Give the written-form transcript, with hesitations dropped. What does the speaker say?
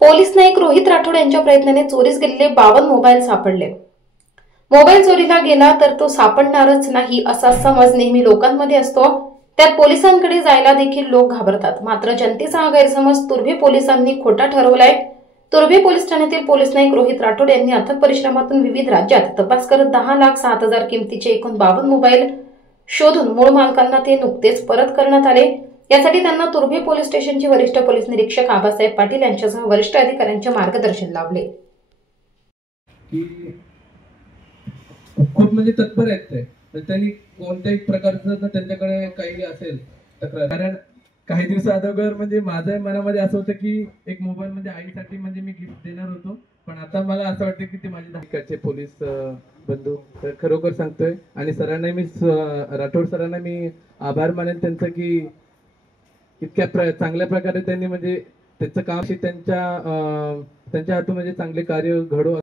Police Naik Rohit Rathod यांच्या प्रयत्नाने चोरीस गेलेले 52 मोबाईल सापडले। मोबाईल चोरीला गेला तर तो सापडणारच नाही असा समज नेहमी लोकांमध्ये असतो। त्यात पोलिसांकडे जायला देखील लोक घाबरतात। मात्र जनतेचा हा गैरसमज तुर्भे पोलिसांनी खोटा ठरवलाय। तुर्भे पोलीस ठाण्यातील पोलीस नाईक रोहित राठोड यांनी अथक परिश्रमातून विविध राज्यात तपास करत 10,07,000 किमतीचे एकूण 52 मोबाईल शोधून मूळ मालकांना ते नुकतेच परत करण्यात आले। यासाठी त्यांना तुर्भे पोलीस स्टेशनचे वरिष्ठ पोलीस निरीक्षक आबासाहेब पाटील यांच्यासह वरिष्ठ अधिकाऱ्यांचे मार्गदर्शन लाभले। खूप म्हणजे तत्पर आहेत ते, तर त्यांनी कोणत्याही प्रकारचं त्यांच्याकडे काही असेल तक्रार, कारण काही दिवस अगोदर म्हणजे माझ्या मनामध्ये असं होतं की एक मोबाईल म्हणजे आईसाठी म्हणजे मी गिफ्ट देणार होतो, पण आता मला असं वाटतं की ते माझे धाकाचे पोलीस बंधू तर खरोखर सांगतोय। आणि सरांना मी राठोड सरांना मी आभार मानेन त्यांचं की इतक्या चांगल्या प्रकारे त्यांनी म्हणजे त्याचं काम त्यांच्या हातून म्हणजे चांगले कार्य घडो।